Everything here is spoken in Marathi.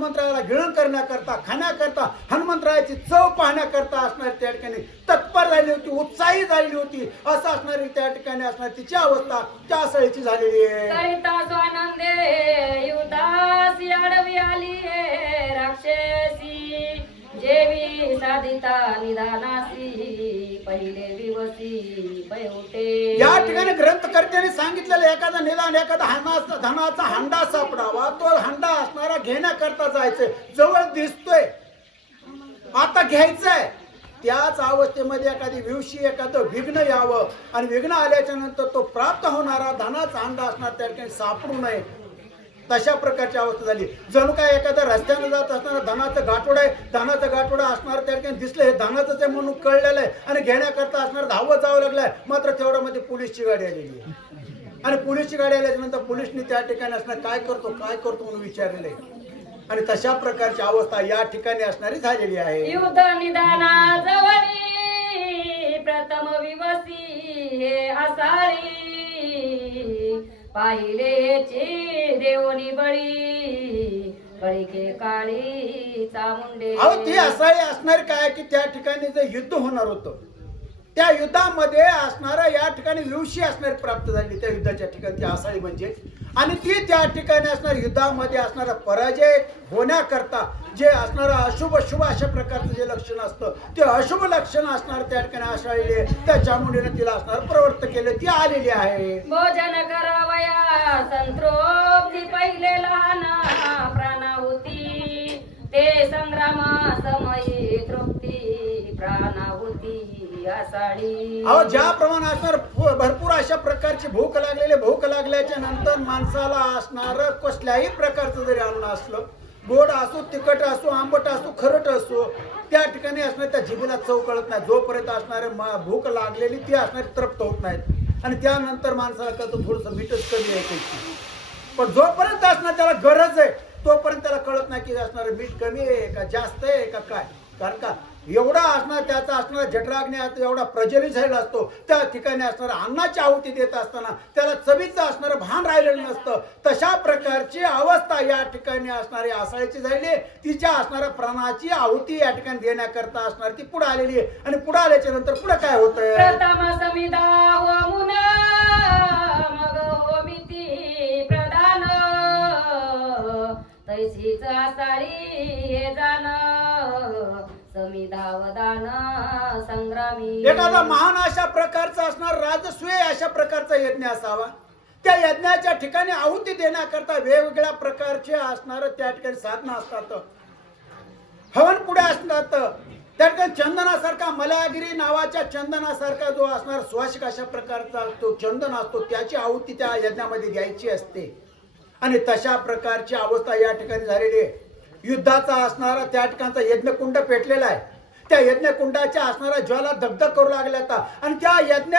हनुमंतरायाला गिळण करण्याकरता खाण्याकरता हनुमंतरायाची चव पाहण्याकरता असणारी त्या ठिकाणी तत्पर झाली होती, उत्साही झालेली होती. असं असणारी त्या ठिकाणी असणार तिची अवस्था त्या सळीची झालेली आहे. करिता स्वानंदे युद्धासी आडवी आली राक्षसी जेवी साधिता निदानासी पहिले दिवसी बैठे. या ठिकाणी ग्रंथकर्त्याने सांगितलेलं एखादा निदान एखादा धनाचा हंडा सापडावा, तो हंडा असणारा घेण्याकरता जायचंय, जवळ दिसतोय आता घ्यायचंय. त्याच अवस्थेमध्ये एखादी विवशी एखादं विघ्न यावं आणि विघ्न आल्याच्या नंतर तो प्राप्त होणारा धनाचा हंडा असणार त्या ठिकाणी सापडू नये, तशा प्रकारची अवस्था झाली. जणू काय एखाद्या रस्त्याने जात असताना धनाचं गाठोडं आहे, धनाचं गाठोडं असणार त्या ठिकाणी दिसलं, हे धनाचंच आहे म्हणून कळलेलं आहे आणि घेण्याकरता असणार धावत जावं लागलंय. मात्र तेवढ्यामध्ये पोलीसची गाडी आलेली आहे आणि पोलीसची गाडी आल्याच्या नंतर पोलीसनी त्या ठिकाणी असणार काय करतो म्हणून विचारलेलं आहे. आणि तशा प्रकारची अवस्था या ठिकाणी असणारी झालेली आहे. युद्ध निदाना जवळी प्रथम विवसी हे आसाळी पाहिलेची देवनी बळी कळीके काळी चामुंडे. अहो ती आसाळी असणार काय की त्या ठिकाणी जे युद्ध होणार होतं त्या युद्धामध्ये असणारा या ठिकाणी विवशी असणारी प्राप्त झाली त्या युद्धाच्या ठिकाणी ती आसाळी म्हणजे. आणि ती त्या ठिकाणी असणार युद्धामध्ये असणारा पराजय होण्याकरता जे असणारा अशुभ शुभ अशा प्रकारचं जे लक्षण असतं ते अशुभ लक्षण असणार त्या ठिकाणी आसाळीले त्या चामुंडीने तिला असणार प्रवृत्त केले, ती आलेली आहे. भोजन करावया संतृप्ती पहिले लहान प्राणाहुती ते संग्राम समयी तृप्ती प्राणाहुती आसाळी. अहो ज्याप्रमाणे असणार भरपूर अशा प्रकारची भूक लागल्याच्या नंतर माणसाला असणार कसल्याही प्रकारचं जरी अन्न असलं, गोड असो तिखट असो आंबट असो खरट असो, त्या ठिकाणी असणार त्या जिभेला चव कळत नाही. जोपर्यंत असणारे भूक लागलेली ती असणारी तृप्त होत नाहीत आणि त्यानंतर माणसाला कळतं थोडंसं मीठच कमी आहे त्याची. पण जोपर्यंत असणार त्याला गरज आहे तोपर्यंत त्याला कळत नाही की असणार मीठ कमी आहे का जास्त आहे का काय. कारण का एवढा असणार त्याचा असणारा जठराग्नी एवढा प्रज्वलित झालेला असतो, त्या ठिकाणी असणारा अन्नाची आहुती देत असताना त्याला चवीचं असणारं भान राहिलेलं नसतं. तशा प्रकारची अवस्था या ठिकाणी असणारी आसाळीची झाली. तिच्या असणाऱ्या प्राणाची आहुती या ठिकाणी देण्याकरता असणार ती पुढे आलेली आहे. आणि पुढे आल्याच्या नंतर पुढे काय होतं, प्रथम समिदा होमुन मग होमिती प्रधान तैसीच आसाळी हे जाण समिधावदान संग्रामी. एखादा महान अशा प्रकारचा असणार राजसूय अशा प्रकारचा यज्ञ असावा. त्या यज्ञाच्या ठिकाणी आहुती देण्याकरता वेगवेगळ्या प्रकारचे असणार त्या ठिकाणी साधनं असतात, हवन पुढे असतात. त्या ठिकाणी चंदनासारखा मलागिरी नावाच्या चंदनासारखा जो असणार सुवासिक अशा प्रकारचा तो चंदन असतो त्याची आहुती त्या यज्ञामध्ये द्यायची असते. आणि तशा प्रकारची अवस्था या ठिकाणी झालेली आहे. युद्धाचा असणारा त्या ठिकाणचा यज्ञकुंड पेटलेला आहे. त्या यज्ञकुंडाच्या असणारा ज्वाला दगदग करू लागल्या आणि त्या यज्ञ